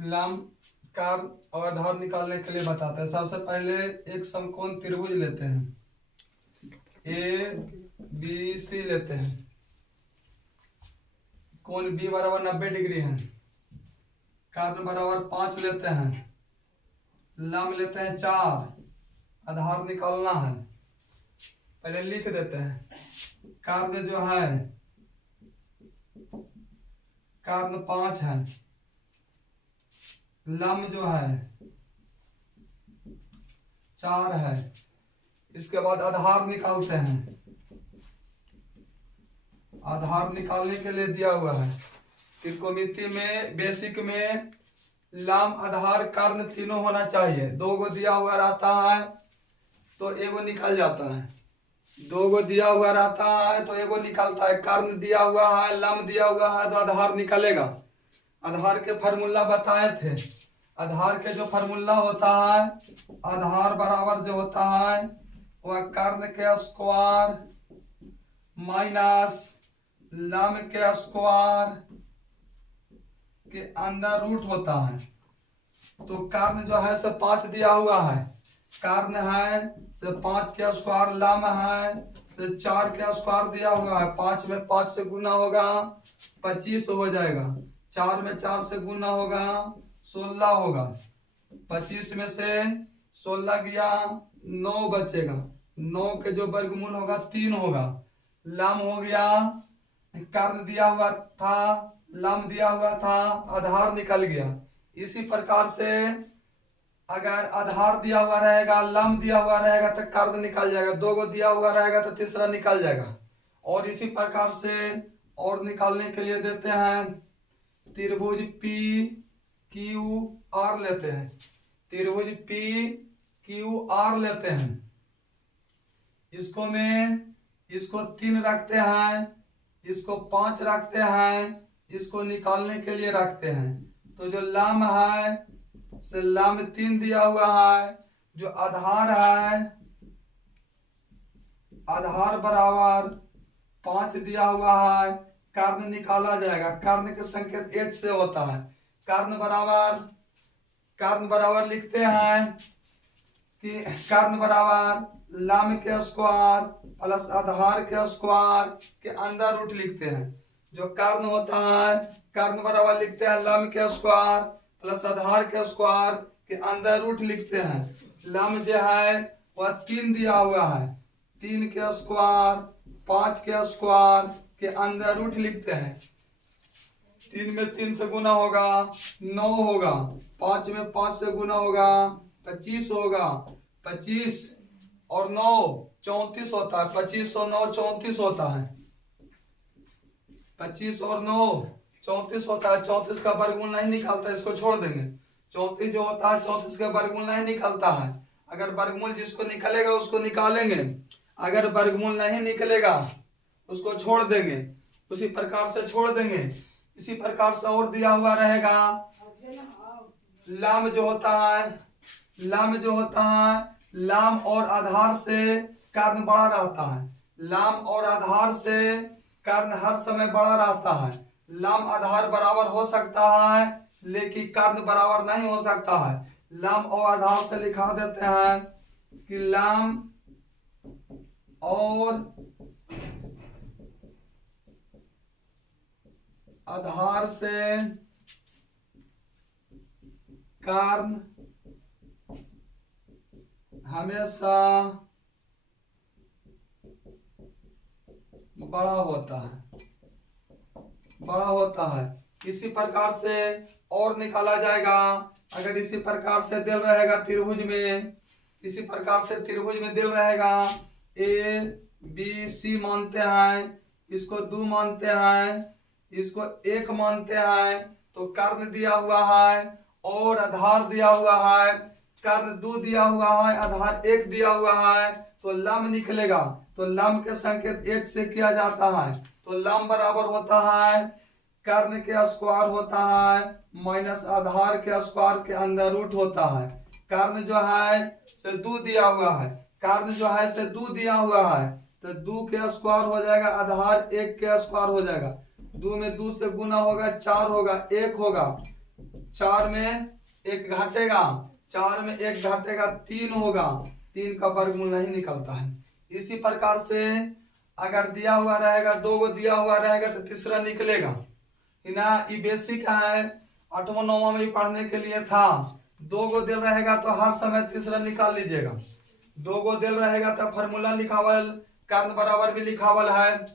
लंब कार्न और आधार निकालने के लिए बताते हैं। सबसे पहले एक समकोण त्रिभुज लेते हैं, ए बी सी लेते हैं। कोण बी बराबर 90 डिग्री है। कार्न बराबर 5 लेते हैं। लंब लेते हैं 4। आधार निकालना है, पहले लिख देते हैं। कार्न जो है कार्न 5 है। लंब जो है 4 है। इसके बाद आधार निकालते हैं। आधार निकालने के लिए दिया हुआ है त्रिकोणमिति में बेसिक में लंब आधार कर्ण तीनों होना चाहिए। 2 गो दिया हुआ रहता है तो एगो निकल जाता है, 2 गो दिया हुआ रहता है तो एगो निकलता है। कर्ण दिया हुआ है, लंब दिया हुआ है तो आधार निकलेगा। आधार के फार्मूला बताए थे। आधार के जो फार्मूला होता है, आधार बराबर जो होता है वह कर्ण के स्क्वायर माइनस लंब के स्क्वायर के अंदर रूट होता है। तो कर्ण जो है से 5 दिया हुआ है। कर्ण है से 5 के स्क्वायर, लंब है से 4 के स्क्वायर दिया हुआ है। 5 में 5 से गुना होगा 25 हो जाएगा। 4 में 4 से गुना होगा 16 होगा। 25 में से 16 गया 9 बचेगा। 9 के जो वर्गमूल होगा 3 होगा। लंब हो गया, कर्ण दिया हुआ था, लंब दिया हुआ था, आधार निकल गया। इसी प्रकार से अगर आधार दिया हुआ रहेगा, लंब दिया हुआ रहेगा तो कर्ण निकल जाएगा। 2 गो दिया हुआ रहेगा तो तीसरा निकल जाएगा। और इसी प्रकार से और निकालने के लिए देते हैं त्रिभुज पी क्यू आर लेते हैं। त्रिभुज पी क्यू आर लेते हैं। इसको 3 रखते हैं, इसको 5 रखते हैं, इसको निकालने के लिए रखते हैं। तो जो लंब है से लंब 3 दिया हुआ है। जो आधार है आधार बराबर 5 दिया हुआ है। कर्ण निकाला जाएगा। कर्ण के संकेत h से होता है। कर्ण बराबर लिखते हैं कि कर्ण बराबर लंब के स्क्वायर प्लस आधार के स्क्वायर के अंदर रूट लिखते हैं। जो कर्ण होता है कर्ण बराबर लिखते हैं लंब के स्क्वायर प्लस आधार के स्क्वायर के अंदर रूट लिखते हैं। लंब जो है वह 3 दिया हुआ है। 3 के स्क्वायर 5 के स्क्वायर के अंदर रूट लिखते हैं। 3 में 3 से गुना होगा 9 होगा। 5 में 5 से गुना होगा 25 होगा। 25 और 9 34 होता है। 25 और 9 34 होता है। 25 और 9 34 होता है। 34 का वर्गमूल नहीं निकलता, इसको छोड़ देंगे। 34 जो होता है 34 का वर्गमूल नहीं निकलता है। अगर वर्गमूल जिसको निकलेगा उसको निकालेंगे, अगर वर्गमूल नहीं निकलेगा उसको छोड़ देंगे। उसी प्रकार से छोड़ देंगे। इसी प्रकार से और दिया हुआ रहेगा लंब जो होता है लंब और आधार से कर्ण बड़ा रहता है। लंब और आधार से कर्ण हर समय बड़ा रहता है। लंब आधार बराबर हो सकता है लेकिन कर्ण बराबर नहीं हो सकता है। लंब और आधार से लिखा देते हैं कि लंब और आधार से कर्ण हमेशा बड़ा होता है। इसी प्रकार से और निकाला जाएगा। अगर इसी प्रकार से दिल रहेगा त्रिभुज में, इसी प्रकार से त्रिभुज में दिल रहेगा ए बी सी मानते हैं, इसको 2 मानते हैं, इसको 1 मानते हैं। तो कर्ण दिया हुआ है और आधार दिया हुआ है। कर्ण 2 दिया हुआ है, आधार 1 दिया हुआ है तो लंब निकलेगा। तो लंब के संकेत h से किया जाता है। तो लंब बराबर होता है कर्ण के स्क्वायर होता है माइनस आधार के स्क्वायर के अंदर रूट होता है। कर्ण जो है से 2 दिया हुआ है। कर्ण जो है से 2 दिया हुआ है तो 2 के स्क्वायर हो जाएगा, आधार 1 के स्क्वायर हो जाएगा। 2 में 2 से गुना होगा 4 होगा, 1 होगा। 4 में 1 घटेगा, 4 में 1 घटेगा 3 होगा, 3 का वर्गमूल नहीं निकलता है। इसी प्रकार से अगर दिया हुआ रहेगा, 2 को दिया हुआ रहेगा तो तीसरा निकलेगा ना। ये बेसिक है, 8वां 9वां में पढ़ने के लिए था। 2 को दिल रहेगा तो हर समय तीसरा निकाल लीजिएगा। 2 को दिल रहेगा तो फार्मूला लिखावल, कर्ण बराबर भी लिखावल है,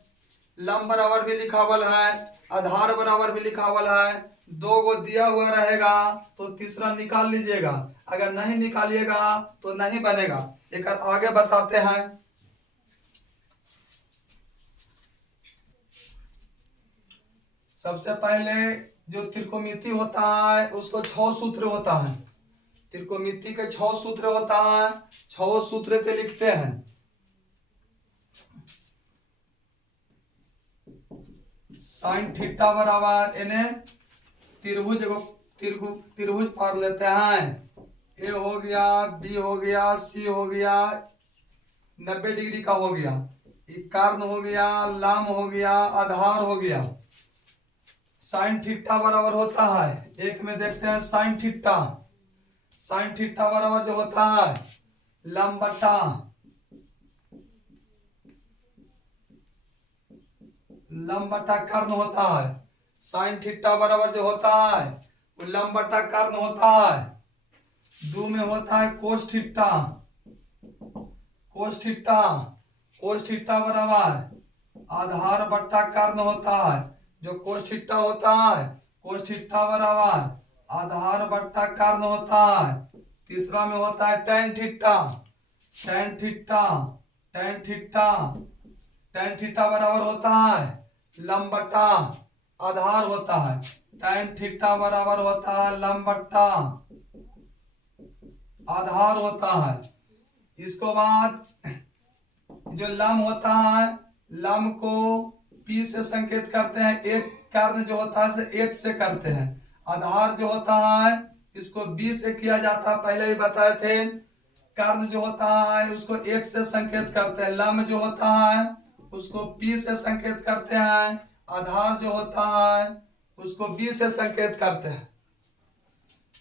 लंब बराबर भी लिखावल है, आधार बराबर भी लिखावल है। 2 को दिया हुआ रहेगा तो तीसरा निकाल लीजिएगा, अगर नहीं निकालिएगा तो नहीं बनेगा। एक आगे बताते हैं। सबसे पहले जो त्रिकोणमिति होता है उसको 6 सूत्र होता है। त्रिकोणमिति के 6 सूत्र होता है, 6 सूत्र के लिखते हैं। साइन थीटा बराबर इन्हें त्रिभुज पार लेते हैं। ए हो गया, बी हो गया, सी हो गया, 90 डिग्री का हो गया, कर्ण हो गया, लंब हो गया, आधार हो गया। साइन थीटा बराबर होता है, एक में देखते हैं साइन थीटा। साइन थीटा बराबर जो होता है लंब बटा कर्ण होता है। साइन थीटा बराबर जो होता है वो लंब बटा कर्ण होता है। 2 में होता है कोस थीटा। कोस थीटा बराबर आधार बटा कर्ण होता है। जो कोस थीटा होता है, कोस थीटा बराबर आधार बटा कर्ण होता है। तीसरा में होता है tan थीटा। tan थीटा बराबर होता है लंब बटा आधार होता है। tan थीटा बराबर होता है लंब बटा आधार होता है। इसको बाद जो लंब होता है, लंब को P से संकेत करते हैं, एक कर्ण जो होता है से H से करते हैं। आधार जो होता है इसको B से किया जाता है, पहले ही बताए थे। कर्ण जो होता है उसको H से संकेत करते हैं। लंब जो होता है उसको P से संकेत करते हैं। आधार जो होता है उसको B से संकेत करते हैं।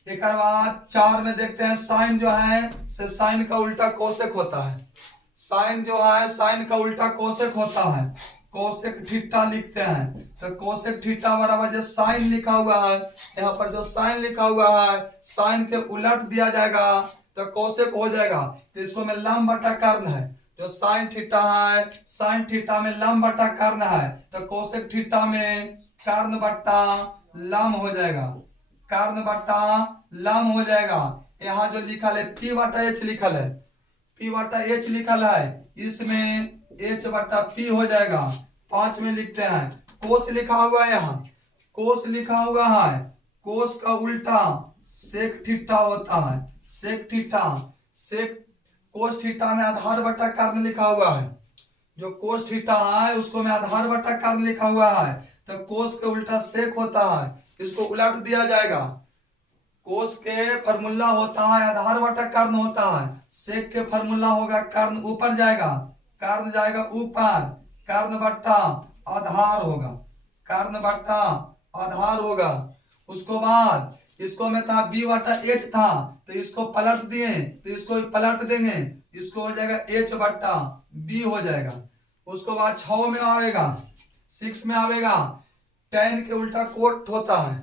एक बाद 4 में देखते हैं साइन जो है से साइन का उल्टा कोसेक होता है। साइन जो है साइन का उल्टा कोसेक होता है। कोसेक थीटा लिखते हैं, तो कोसेक थीटा बराबर जो साइन लिखा हुआ है, यहाँ पर जो साइन लिखा हुआ है साइन के उलट दिया जाएगा तो कोसेक हो जाएगा। तो इसको में लंब बटा कर्ण है। जो साइन थीटा है, साइन थीटा में लंब बटा कर्ण है, तो कोसेक थीटा में कर्ण बटा लंब हो जाएगा। कर्ण बटा लंब हो जाएगा। यहाँ जो लिखल है P बटा H लिखल है, P बटा H लिखल है, इसमें H बटा P हो जाएगा। 5 में लिखते हैं कोस लिखा हुआ है, यहाँ कोस लिखा हुआ है। कोस का उल्टा सेक थीटा होता है। सेक थीटा, सेक कोस थीटा में आधार बटा कर्ण लिखा हुआ है। जो कोस थीटा है उसको में आधार बटा कर्ण लिखा हुआ है, तो कोस के उल्टा सेक होता है, इसको उलट दिया जाएगा। कोस के फॉर्मूला होता है आधार बटा कर्ण होता है, सेक के फॉर्मूला होगा कर्ण ऊपर जाएगा, कर्ण जाएगा ऊपर, कर्ण बट्टा आधार होगा, कर्ण बट्टा आधार होगा। उसको बाद इसको में था B बटा H था, तो इसको पलट दिए, तो इसको पलट देंगे, इसको हो जाएगा H बट्टा B हो जाएगा। उसको बाद 6 में आएगा, 6 में आएगा tan के उल्टा कोट होता है।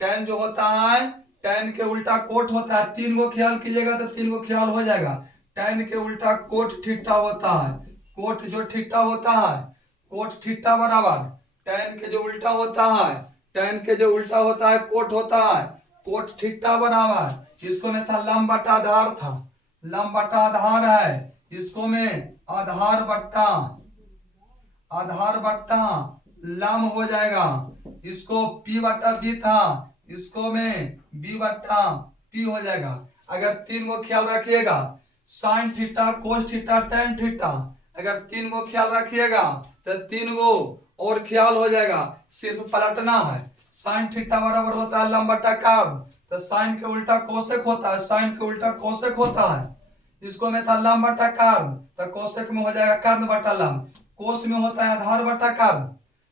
tan जो होता है tan के उल्टा कोट होता है। 3 को ख्याल कीजिएगा तो 3 को ख्याल हो जाएगा। tan के उल्टा कोट थीटा होता है। कोट जो थीटा होता है, कोट थीटा बराबर tan के जो उल्टा होता है, tan के जो उल्टा होता है कोट होता है, कोट थीटा बराबर इसको में था लंब बटा आधार था, लंब बटा आधार है, इसको में आधार बट्टा लंब हो जाएगा। इसको P बट्टा B था, इसको में B बट्टा P हो जाएगा। अगर 3 को ख्याल रखिएगा, sign theta, cos theta, tan theta, अगर 3 को ख्याल रखिएगा तो 3 को और ख्याल हो जाएगा, सिर्फ पलटना है। साइन थीटा बराबर होता है लंब बटा कर्ण, तो साइन के उल्टा कोसेक होता है, साइन के उल्टा कोसेक होता है। इसको में था लंब बटा कर्ण, तो कोसेक में हो जाएगा कर्ण बटा लंब। कोस में होता है आधार बटा कर्ण,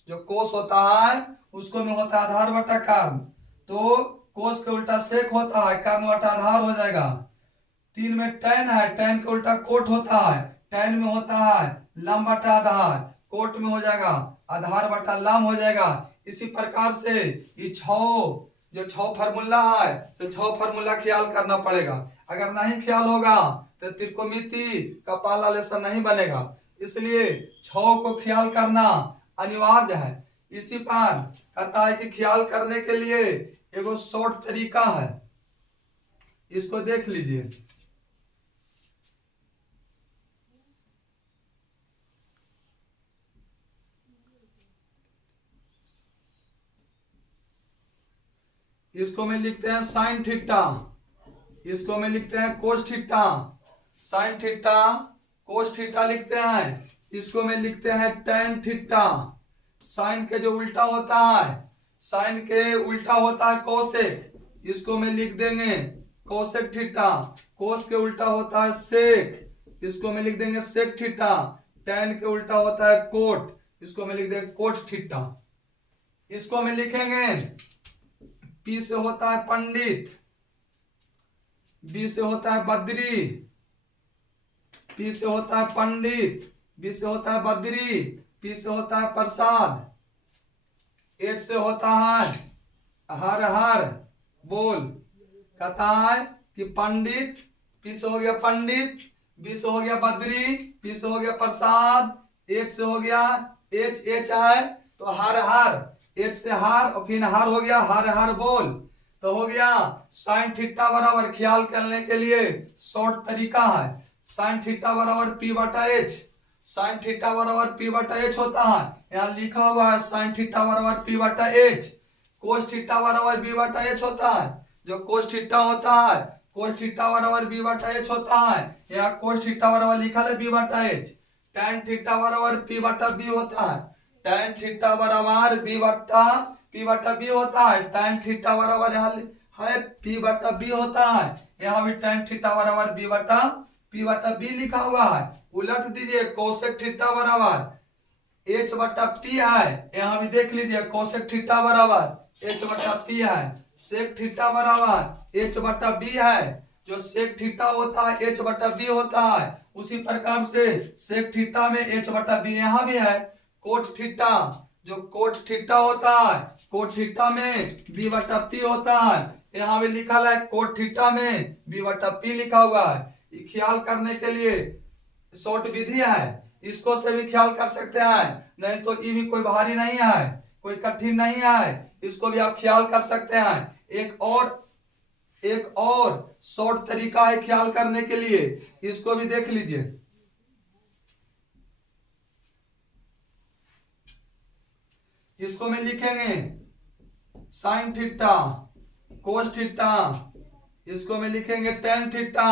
जो कोस होता है उसको में होता है आधार बटा कर्ण। तो कोस के उल्टा सेक होता है, कर्ण बटा आधार हो जाएगा। 3 में tan है, tan के उल्टा कोट होता है, tan में होता है लंब बटा आधार, कोट में हो जाएगा आधार बटा लंब हो जाएगा। इसी प्रकार से ये 6 जो 6 फार्मूला है तो 6 फार्मूला ख्याल करना पड़ेगा। अगर नहीं ख्याल होगा तो त्रिकोणमिति का पहला लेसन नहीं बनेगा, इसलिए 6 को ख्याल करना अनिवार्य है। इसी पर कहता है कि ख्याल करने के लिए एगो शॉर्ट तरीका है, इसको देख लीजिए। इसको में लिखते हैं साइन थीटा, इसको में लिखते हैं cos theta. Sign theta cos theta लिखते हैं, इसको में लिखते हैं टेन थीटा। साइन के जो उल्टा होता है, साइन के उल्टा होता है कोसेक, इसको में लिख देंगे कोसेक थीटा। कोस के उल्टा होता है सेक, इसको में लिख देंगे सेक थीटा। टेन के उल्टा होता है कोट, इसको में लिख देंगे कोट थीटा। इसको में लिखेंगे पी से होता है पंडित, बी से होता है बद्री, पी से होता है पंडित, बी से होता है बद्री, पी से होता है प्रसाद, एच से होता है हर हर बोल। कहता है कि पंडित, पी से हो गया पंडित, बी से हो गया बद्री, पी से हो गया प्रसाद, एच से हो गया एच एच है तो हर हर, एच से हार और फिर हार हो गया हर हर बोल। तो हो गया साइन थीटा बराबर, ख्याल करने के लिए शॉर्ट तरीका है, साइन थीटा बराबर पी बटा एच। साइन थीटा बराबर पी बटा एच होता है, यहाँ लिखा हुआ है साइन थीटा बराबर पी बटा एच। कोस थीटा बराबर बी बटा एच होता है, जो कोस थीटा होता है कोस थीटा बराबर बी बटा एच होता है, यहाँ कोस थीटा बराबर लिखा है बी बटा एच। टैन थीटा बराबर पी बटा बी होता है, टैन थीटा बराबर बी बटा बी होता है। टैन थीटा बराबर यहाँ है पी बटा बी होता है, यहाँ भी टैन थीटा बराबर बी बटा बी लिखा हुआ है। उलट दीजिए, कोसेक थीटा बराबर एच बटा पी है, यहाँ भी देख लीजिए कोसेक थीटा बराबर एच बटा पी है। सेक थीटा बराबर एच बटा बी है, जो सेक थीटा होता है एच बटा बी होता है, उसी प्रकार से सेक थीटा में एच बटा बी यहाँ भी है। कोट थीटा, जो कोट थीटा होता है कोट थीटा में बी बटा पी होता है, यहाँ भी लिखा है कोट थीटा में बी बटा पी लिखा हुआ है। ये ख्याल करने के लिए शॉर्ट विधि है, इसको से भी ख्याल कर सकते हैं, नहीं तो ये भी कोई भारी नहीं है, कोई कठिन नहीं है, इसको भी आप ख्याल कर सकते हैं। एक और शॉर्ट तरीका है ख्याल करने के लिए, इसको भी देख लीजिए। इसको में लिखेंगे साइन थीटा कोस थीटा, इसको में लिखेंगे टेन थीटा।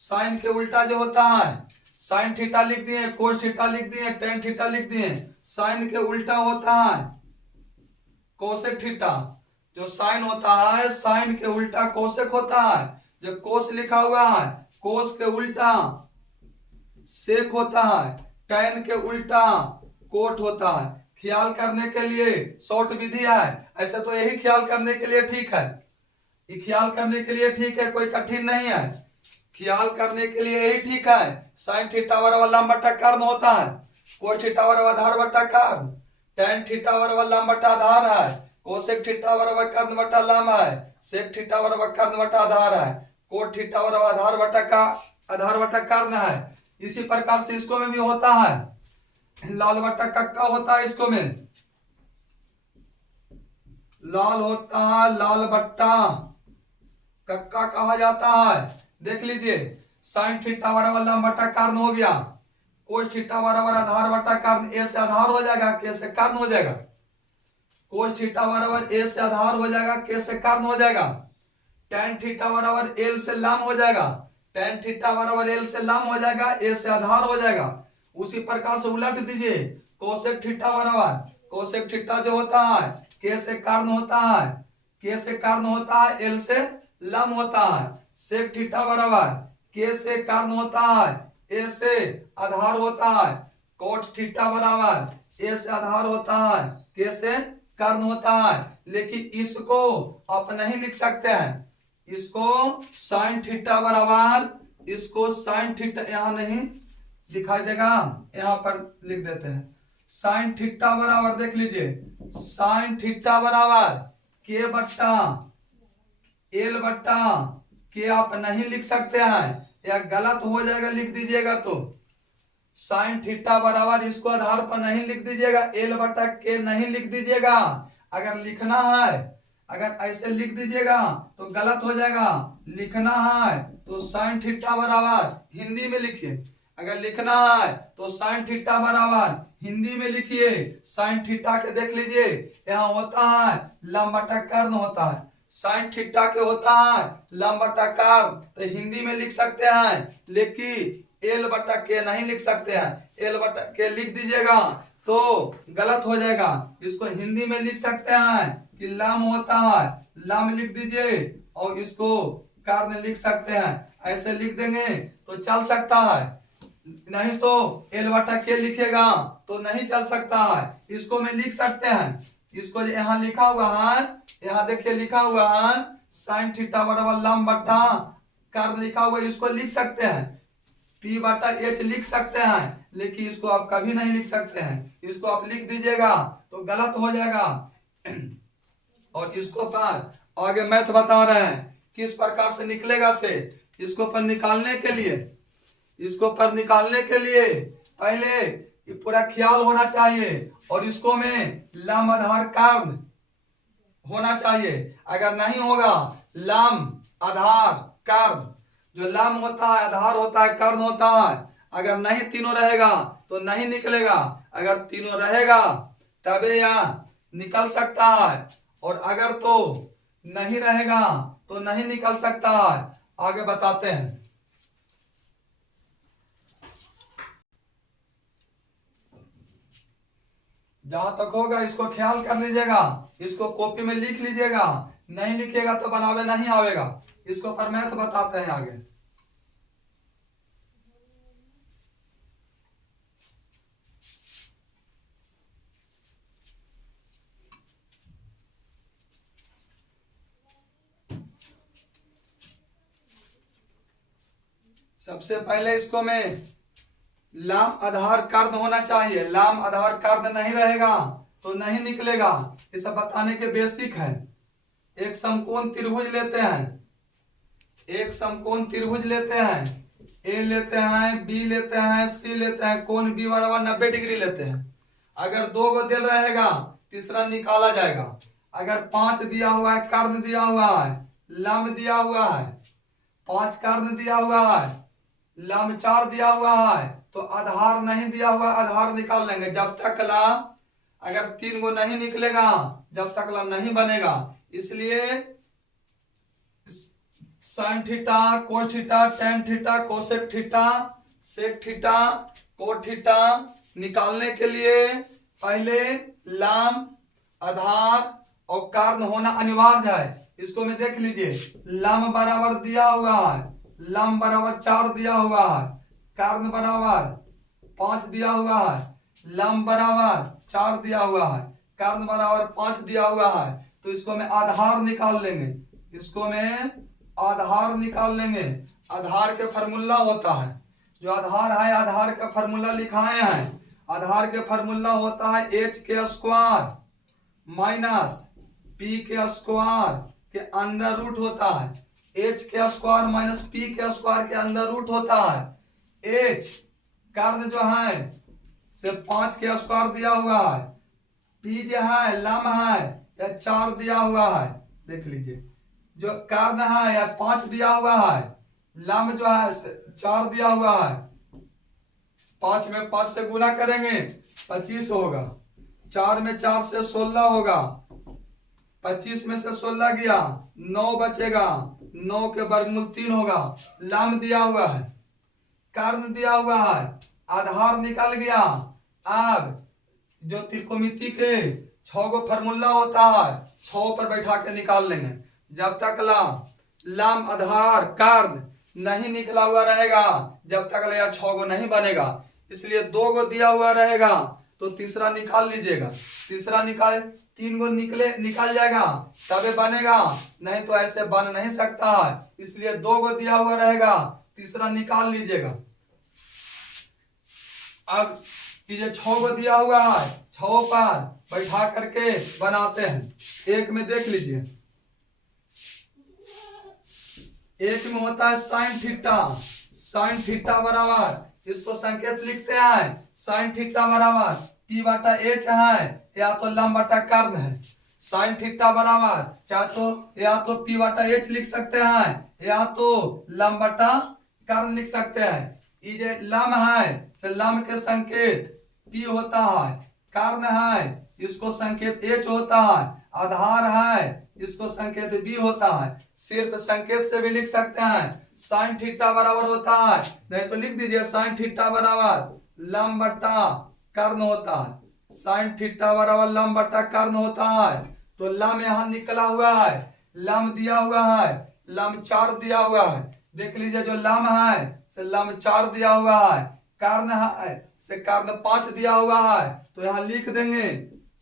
साइन के उल्टा जो होता है, साइन थीटा लिख दिए, कोस थीटा लिख दिए, टेन थीटा लिख दिए। साइन के उल्टा होता है कोसेक थीटा, जो साइन होता है साइन के उल्टा कोसेक होता है। जो कोस लिखा हुआ है कोस के उल्टा सेक होता है, टेन के उल्टा कोट होता है। ख्याल करने के लिए शॉर्ट विधि है, ऐसे तो यही ख्याल करने के लिए ठीक है, ये ख्याल करने के लिए ठीक है, कोई कठिन नहीं है, ख्याल करने के लिए यही ठीक है। साइन थीटा बराबर लंब बटा कर्ण होता है, कोस थीटा बराबर आधार बटा कर्ण, टेन थीटा बराबर लंब बटा आधार है, कोसेक थीटा बराबर कर्ण बटा लंब है, सेक थीटा बराबर कर्ण बटा आधार है, कोट थीटा बराबर आधार बटा कर्ण है। इसी प्रकार से इसको में भी होता है, लाल बट्टा कक्का होता है, इसको में लाल होता है, लाल बट्टा कक्का कहा जाता है। देख लीजिए, साइन थीटा बराबर लंब बटा कर्ण हो गया, कोस थीटा बराबर आधार बटा कर्ण, ए से आधार हो जाएगा, के से कर्ण हो जाएगा। कोस थीटा बराबर ए से आधार हो जाएगा, के से कर्ण हो जाएगा। टेन थीटा बराबर एल से लंब हो जाएगा, टेन थीटा बराबर एल से लंब हो जाएगा, ए से आधार हो जाएगा। उसी प्रकार से उलट दीजिए, कोसेक थीटा बराबर कोसेक थीटा जो होता है के से कर्ण होता है, के से कर्ण होता है, एल से लंब होता है। सेक थीटा बराबर के से कर्ण होता है, ए से आधार होता है। कोट थीटा बराबर ए से आधार होता है, के से कर्ण होता है, लेकिन इसको आप नहीं लिख सकते हैं। इसको साइन थीटा बराबर, इसको साइन थीटा यहां नहीं दिखाई देगा, यहां पर लिख देते हैं। साइन थीटा बराबर देख लीजिए, साइन थीटा बराबर के बट्टा एल बट्टा के आप नहीं लिख सकते हैं, या गलत हो जाएगा लिख दीजिएगा। तो साइन थीटा बराबर इसको आधार पर नहीं लिख दीजिएगा, एल बट्टा के नहीं लिख दीजिएगा। अगर लिखना है, अगर ऐसे लिख दीजिएगा तो गलत हो जाएगा। लिखना है तो साइन थीटा बराबर हिंदी में लिखिए। अगर लिखना है तो साइन थीटा बराबर हिंदी में लिखिए। साइन थीटा के देख लीजिए, यहाँ होता है लंब बटा कर्ण होता है। साइन थीटा के होता है लंब बटा कर्ण, तो हिंदी में लिख सकते हैं, लेकिन एल बटा के नहीं लिख सकते हैं। एल बटा के लिख दीजिएगा तो गलत हो जाएगा। इसको हिंदी में लिख सकते हैं कि लम होता है, लम लिख दीजिए, और इसको कर्ण लिख सकते हैं। ऐसे लिख देंगे तो चल सकता है, नहीं तो एल बटा के लिखेगा तो नहीं चल सकता है। इसको मैं लिख सकते हैं, इसको यहाँ लिखा हुआ है, यहाँ देखिए लिखा हुआ है साइन थीटा बराबर लंब बटा कर्ण लिखा हुआ, इसको लिख सकते हैं। पी बटा एच लिख सकते हैं, लेकिन इसको आप कभी नहीं लिख सकते हैं। इसको आप लिख दीजिएगा तो गलत हो जाएगा। और इसको पर आगे मैथ बता रहे हैं किस प्रकार से निकलेगा से। इसको पर निकालने के लिए, इसको पर निकालने के लिए पहले ये पूरा ख्याल होना चाहिए, और इसको में लंब आधार कर्ण होना चाहिए। अगर नहीं होगा लंब आधार कर्ण, जो लंब होता है आधार होता है कर्ण होता है, अगर नहीं तीनों रहेगा तो नहीं निकलेगा। अगर तीनों रहेगा तबे यह निकल सकता है, और अगर तो नहीं रहेगा तो नहीं निकल सकता है। आगे बताते हैं। जहां तक होगा इसको ख्याल कर लीजिएगा, इसको कॉपी में लिख लीजिएगा, नहीं लिखिएगा तो बनावे नहीं आवेगा। इसको पर मैथ बताते हैं आगे। सबसे पहले इसको में लाम आधार कर्ण होना चाहिए। लाम आधार कर्ण नहीं रहेगा तो नहीं निकलेगा। ये सब बताने के बेसिक है। एक समकोण त्रिभुज लेते हैं, एक समकोण त्रिभुज लेते हैं, ए लेते हैं, बी लेते हैं, सी लेते हैं, कोण बी बराबर 90 डिग्री लेते हैं। अगर दो गो दिल रहेगा तीसरा निकाला जाएगा। अगर 5 दिया हुआ है, कर्ण दिया हुआ है, लंब दिया हुआ है, 5 कर्ण दिया हुआ है, लंब 4 दिया हुआ है, तो आधार नहीं दिया हुआ आधार निकाल लेंगे। जब तक ला अगर 3 गो नहीं निकलेगा जब तक ला नहीं बनेगा। इसलिए sine theta, cos theta, tan theta, cosec theta, sec theta, cot theta निकालने के लिए पहले लंब आधार और कर्ण होना अनिवार्य है। इसको में देख लीजिए, लंब बराबर दिया हुआ है, लंब बराबर 4 दिया हुआ है, कर्ण बराबर 5 दिया हुआ है, लंब बराबर 4 दिया हुआ है, कर्ण बराबर 5 दिया हुआ है। तो इसको में आधार निकाल लेंगे, इसको में आधार निकाल लेंगे। आधार के फार्मूला होता है, जो आधार है आधार का फार्मूला लिखाए हैं। आधार के फार्मूला होता है एच के स्क्वायर माइनस पी के स्क्वायर के अंदर रूट होता है। एच के स्क्वायर माइनस पी के स्क्वायर के अंदर रूट होता है। एच कर्ण जो है से 5 के स्क्वायर दिया हुआ है, पी जो है लम है या 4 दिया हुआ है। देख लीजिए, जो कर्ण है या 5 दिया हुआ है, लम जो है 4 दिया हुआ है। 5 में 5 से गुना करेंगे 25 होगा, 4 में 4 से 16 होगा, 25 में से 16 गया 9 बचेगा, 9 के वर्गमूल 3 होगा। लम दिया हुआ है, कर्ण दिया हुआ है, आधार निकल गया। अब जो त्रिकोणमिति के 6 गो फार्मूला होता है 6 पर बैठा के निकाल लेंगे। जब तक लम आधार कर्ण नहीं निकला हुआ रहेगा जब तक यह 6 गो नहीं बनेगा। इसलिए 2 गो दिया हुआ रहेगा तो तीसरा निकाल लीजिएगा। तीसरा निकाल तीन गो निकल जाएगा तबे बनेगा, नहीं तो ऐसे बन नहीं सकता है। इसलिए दो गो दिया हुआ रहेगा, तीसरा निकाल लीजिएगा। अब ये 6 गो दिया हुआ है, 6 पर बैठा करके बनाते हैं। एक में देख लीजिए, एक में होता है साइन थीटा। साइन थीटा बराबर, इसको संकेत लिखते हैं, साइन थीटा बराबर पी बटा एच है, या तो लंब बटा कर्ण है। साइन थीटा बराबर चाहे तो या तो पी बटा एच लिख सकते हैं, या तो लंब बटा कर्ण लिख सकते हैं। ये जो लंब है से लंब के संकेत पी होता है, कर्ण है इसको संकेत एच होता है, आधार है इसको संकेत बी होता है। सिर्फ संकेत से भी लिख सकते हैं, साइन थीटा बराबर होता है, नहीं तो लिख दीजिए साइन थीटा बराबर लंब बटा कर्ण होता है। साइन थीटा बराबर लंब बटा कर्ण होता है। तो लंब यहाँ निकला हुआ है, लंब दिया हुआ है, लंब 4 दिया हुआ है। देख लीजिए जो लंब है से लंब 4 दिया हुआ है, कर्ण है से कर्ण 5 दिया हुआ है। तो यहाँ लिख देंगे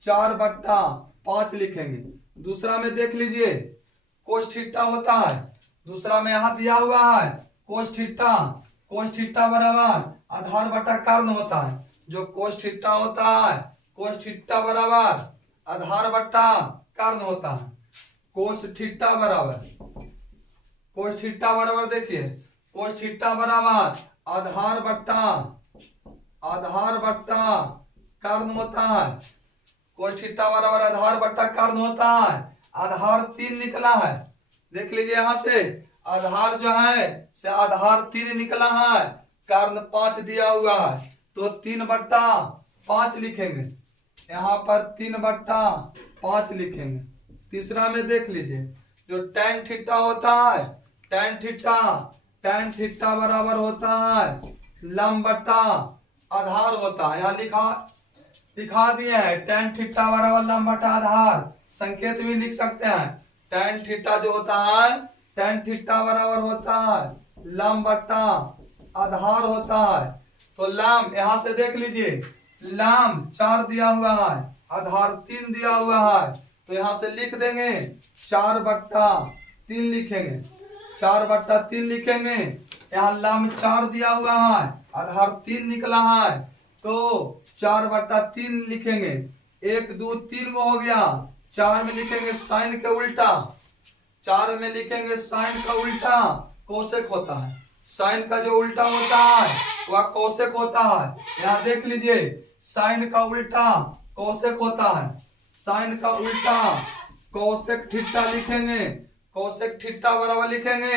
4 बट्टा 5 लिखेंगे। दूसरा में देख लीजिए कोस थीटा होता है, दूसरा में यहाँ दिया हुआ है कोस थीटा। कोस थीटा बराबर आधार बटा कर्ण होता है। जो कोस थीटा होता है, कोस थीटा बराबर आधार बटा कर्ण होता है। कोस थीटा बराबर देखिए, कोस थीटा बराबर आधार बट्टा कर्ण होता है। कोस थीटा बराबर आधार बट्टा कर्ण होता है। आधार 3 निकला है, देख लीजिए यहाँ से आधार जो है से आधार 3 निकला है, कर्ण 5 दिया हुआ है। तो 3 बट्टा 5 लिखेंगे, यहाँ पर 3 बट्टा 5 लिखेंगे। तीसरा में देख लीजिए जो tan थीटा होता है, tan थीटा बराबर होता है लंब बट्टा आधार होता है। यहाँ दिखा दिए हैं tan थीटा बराबर लंब बटा आधार। संकेत भी लिख सकते हैं, tan थीटा जो होता है, tan थीटा बराबर होता है लंब बट्टा आधार होता है। तो लंब यहाँ से देख लीजिए, लंब 4 दिया हुआ है, आधार 3 दिया हुआ है। तो यहाँ से लिख देंगे 4 बट्टा 3 लिखेंगे, 4 बट्टा 3 लिखेंगे। यहाँ लंब 4 दिया हुआ है, आधार 3 निकला है, तो 4 बट्टा 3 लिखेंगे। 1 2 3 वो हो गया। 4 में लिखेंगे साइन के उल्टा, 4 में लिखेंगे साइन का उल्टा कोसेक होता है। साइन का जो उल्टा होता है वह कोसेक होता है। यहाँ देख लीजिए साइन का उल्टा कोसेक होता है। साइन का उल्टा कोसेक थीटा लिखेंगे, कोसेक थीटा बराबर लिखेंगे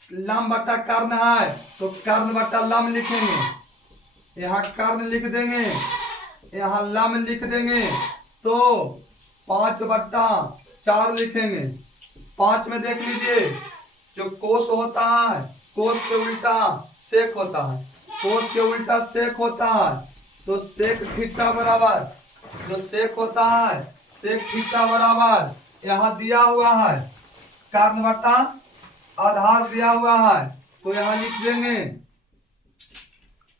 लंब बटा कर्ण है, तो कर्ण बटा लंब लिखेंगे। यहाँ कर्ण लिख देंगे, यहाँ लंब लिख देंगे, तो 5 बट्टा 4 लिखेंगे। 5 में देख लीजिए जो कोस होता है, कोस के उल्टा सेक होता है, कोस के उल्टा सेक होता है। तो सेक थीटा बराबर जो सेक होता है, सेक थीटा बराबर यहाँ दिया हुआ है कर्ण बटा आधार दिया हुआ है। तो यहाँ लिख देंगे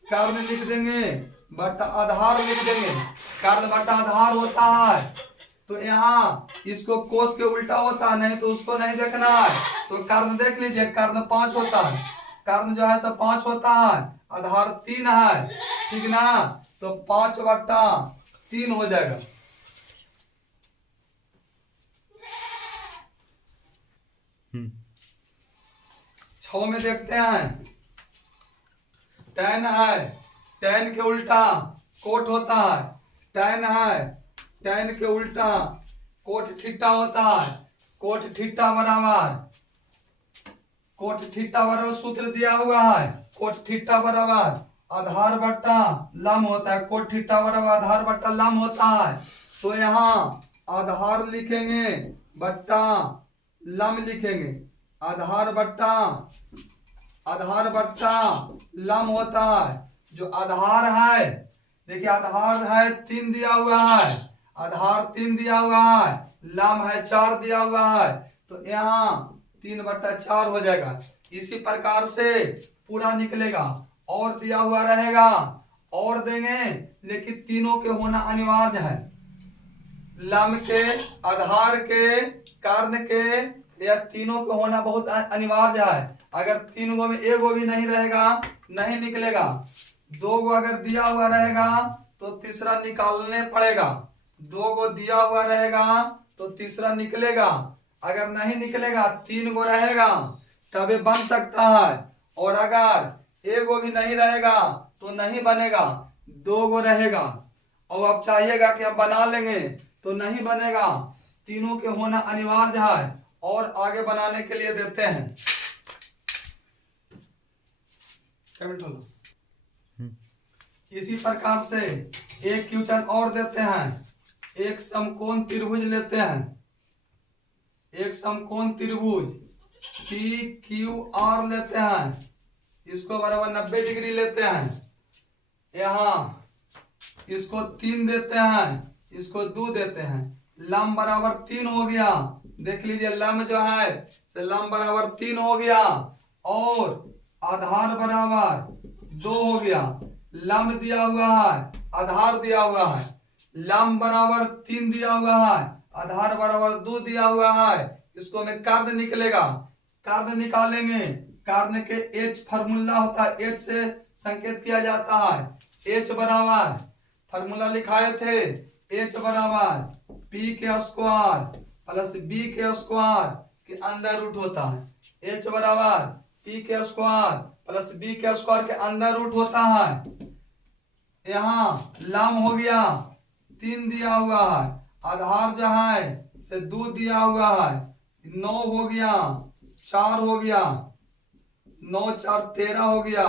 कर्ण लिख देंगे बटा आधार लिख देंगे। कर्ण बटा आधार होता है, तो यहाँ इसको कोस के उल्टा होता है, नहीं तो उसको नहीं देखना है। तो कर्ण देख लीजिए, कर्ण 5 होता है, कर्ण जो है सब 5 होता है, आधार 3 है, ठीक ना। तो 5 बट्टा 3 हो जाएगा। छह में देखते हैं, tan है, tan के उल्टा कोट होता है, tan है, tan के उल्टा कोट थीटा होता है। कोट थीटा बराबर सूत्र दिया हुआ है, कोट थीटा बराबर आधार बट्टा लंब होता है। कोट थीटा बराबर आधार बट्टा लंब होता है। तो यहाँ आधार लिखेंगे बट्टा लंब लिखेंगे, आधार बट्टा लंब होता है। जो आधार है, देखिए आधार है 3 दिया हुआ है, आधार 3 दिया हुआ है, लंब है 4 दिया हुआ है। तो यहाँ 3 बट्टा 4 हो जाएगा। इसी प्रकार से पूरा निकलेगा। और दिया हुआ रहेगा और देंगे, लेकिन तीनों के होना अनिवार्य है। लम के, आधार के, कर्ण के, या तीनों के होना बहुत अनिवार्य है। अगर तीन गो में एक गो भी नहीं रहेगा नहीं निकलेगा। दो गो अगर दिया हुआ रहेगा तो तीसरा निकालने पड़ेगा। दो गो दिया हुआ रहेगा तो तीसरा निकलेगा। अगर नहीं निकलेगा तीन गो रहेगा तभी बन सकता है। और अगर एक गो भी नहीं रहेगा तो नहीं बनेगा, दो गो रहेगा। और अब चाहिएगा कि हम बना लेंगे तो नहीं बनेगा, तीनों के होना अनिवार्य है। और आगे बनाने के लिए देते हैं इसी प्रकार से एक क्वेश्चन और देते हैं। एक समकोण त्रिभुज लेते हैं, एक समकोण त्रिभुज पी क्यू आर लेते हैं, इसको बराबर 90 डिग्री लेते हैं। यहाँ इसको 3 देते हैं, इसको 2 देते हैं। लंब बराबर 3 हो गया। देख लीजिए लंब जो है लंब बराबर 3 हो गया और आधार बराबर 2 हो गया। लंब दिया हुआ है, आधार दिया हुआ है। लंब बराबर 3 दिया हुआ है, आधार बराबर 2 दिया हुआ है। इसको में कर्ण निकलेगा, कर्ण निकालेंगे। कर्ण के एच फार्मूला होता है, एच से संकेत किया जाता है। एच बराबर फार्मूला लिखाए थे, एच बराबर पी के स्क्वायर प्लस बी के स्क्वायर के अंडर रूट होता है। एच बराबर पी के स्क्वायर प्लस बी के स्क्वायर के अंडर रूट होता है। यहाँ लंब हो गया 3 दिया हुआ है, आधार जो है से 2 दिया हुआ है। 9 हो गया, 4 हो गया, 9 4 13 हो गया।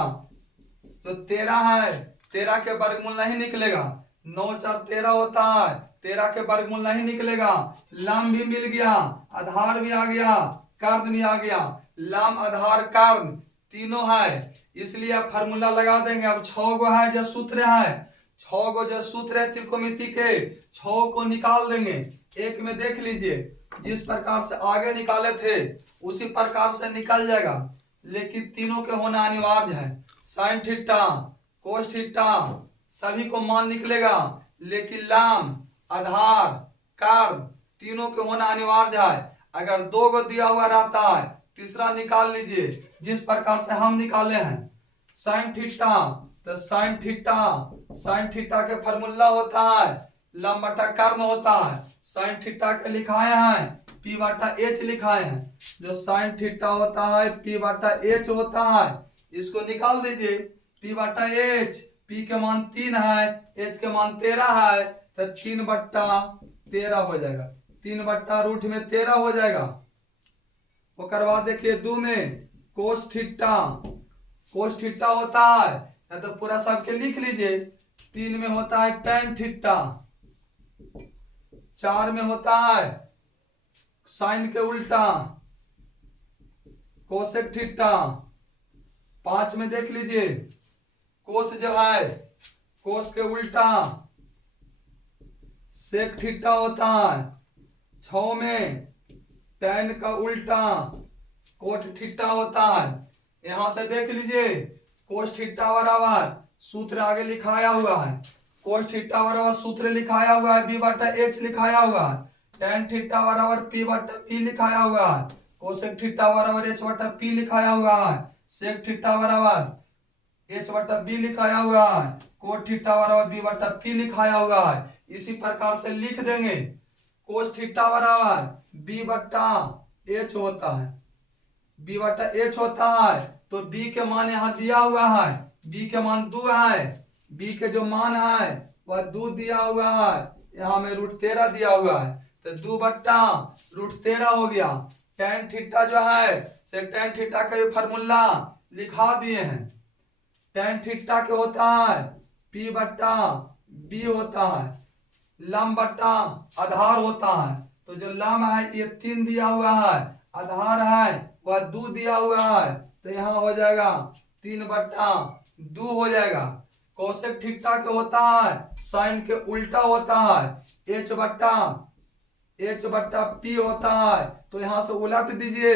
जो 13 है 13 के वर्गमूल नहीं निकलेगा। 9 4 13 होता है, 13 के वर्गमूल नहीं निकलेगा। लंब भी मिल गया, आधार भी आ गया, कर्ण भी आ गया। लंब आधार कर्ण तीनों है, इसलिए आप फार्मूला लगा देंगे। अब 6 गो है जो सूत्र है, 6 गो जो सूत्र है त्रिकोणमिति के 6 को निकाल देंगे। एक में देख लीजिए जिस प्रकार से आगे निकाले थे उसी प्रकार से निकल जाएगा, लेकिन तीनों के होना अनिवार्य है। साइन थीटा, कोस थीटा सभी को मान निकलेगा, लेकिन लंब, आधार, कर्ण तीनों के होना अनिवार्य है। अगर 2 गो दिया हुआ रहता है तीसरा निकाल लीजिए, जिस प्रकार से हम निकाले हैं। साइन थीटा तो साइन थीटा के फार्मूला होता है लंब बटा कर्ण होता है। साइन थीटा के लिखाए हैं पी बटा एच लिखाए हैं। जो साइन थीटा होता है पी बटा एच होता है, इसको निकाल दीजिए। पी बटा एच, पी के मान 3 है, एच के मान 13 है, तो 3 बट्टा 13 हो जाएगा। 3 बट्टा रूट में 13 हो जाएगा। ओकर बाद देखिए 2 में कोस थीटा होता है, या तो पूरा सबके लिख लीजिए। 3 में होता है टेन थीटा, 4 में होता है साइन के उल्टा कोसेक थीटा। 5 में देख लीजिए कोस जो है कोस के उल्टा सेक थीटा होता है। 6 में टेन का उल्टा कोट थीटा होता है। यहां से देख लीजिए कोस थीटा बराबर सूत्र आगे लिखाया हुआ है। कोस थीटा बराबर सूत्र लिखाया हुआ है, बी बटा एच लिखाया हुआ है। टेन थीटा बराबर पी बटा पी लिखाया हुआ है। कोसेक थीटा बराबर एच बटा पी लिखाया हुआ है। सेक थीटा बराबर एच बटा बी लिखाया हुआ है। कोट थीटा बराबर बी बटा पी लिखाया हुआ है। इसी प्रकार से लिख देंगे। कोस थीटा बराबर बी बटा एच होता है, बी बटा एच होता है। तो बी के मान यहाँ दिया हुआ है, बी के मान 2 है। बी के जो मान है वह 2 दिया हुआ है, यहाँ में रूट 13 दिया हुआ है, तो 2 बट्टा रूट 13 हो गया। टेन थीटा जो है से टेन थीटा का फार्मूला लिखा दिए हैं। टेन थीटा के होता है पी बट्टा बी होता है, लंब बट्टा आधार होता है। तो जो लंब है ये 3 दिया हुआ है, आधार है वह 2 दिया हुआ है, तो यहाँ हो जाएगा 3 बट्टा 2 हो जाएगा। कोसेक थीटा के होता है साइन के उल्टा होता है, एच बट्टा पी होता है। तो यहाँ से उलट दीजिए,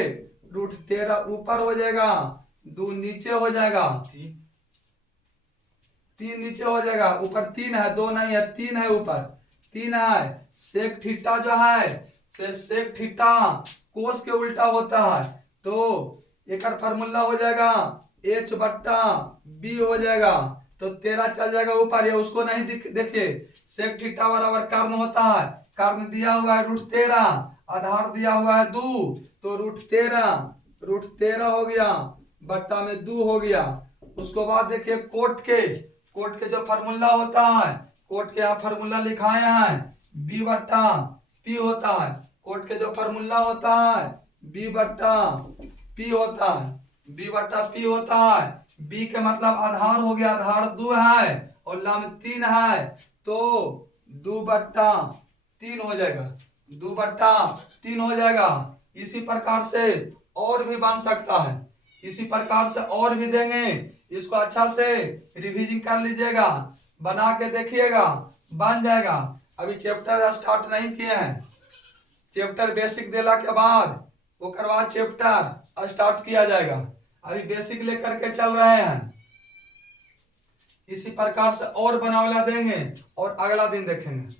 रूट 13 ऊपर हो जाएगा, 2 नीचे हो जाएगा, 3 नीचे हो जाएगा। ऊपर 3 है, 2 नहीं है, 3 है ऊपर, 3 है सेक थीटा जो है से सेक थीटा कोस के उल्टा होता है, तो एक फार्मूला हो जाएगा H बट्टा B हो जाएगा, तो 13 चल जाएगा ऊपर, ये उसको नहीं देखिए। सेक थीटा बराबर कर्ण होता है, कर्ण दिया हुआ है √13, आधार दिया हुआ है 2, तो √13 हो गया बट्टा में 2 हो गया। उसको बाद देखिए कोट के जो फार्मूला होता है, कोट के यहाँ फार्मूला लिखाए हैं, B बट्टा P होता है। कोट के जो फार्मूला होता है B बट्टा P होता है, B बट्टा P होता है। B के मतलब आधार हो गया, आधार 2 है और लंब 3 है, तो 2 बट्टा 3 हो जाएगा, 2 बट्टा 3 हो जाएगा। इसी प्रकार से और भी बन सकता है, इसी प्रकार से और भी देंगे। इसको अच्छा से रिवीजन कर लीजिएगा, बना के देखिएगा, बन जाएगा। अभी चैप्टर स्टार्ट नहीं किए हैं, चैप्टर बेसिक देला के बाद ओकर बाद चैप्टर स्टार्ट किया जाएगा। अभी बेसिक लेकर के चल रहे हैं। इसी प्रकार से और बनावला देंगे और अगला दिन देखेंगे।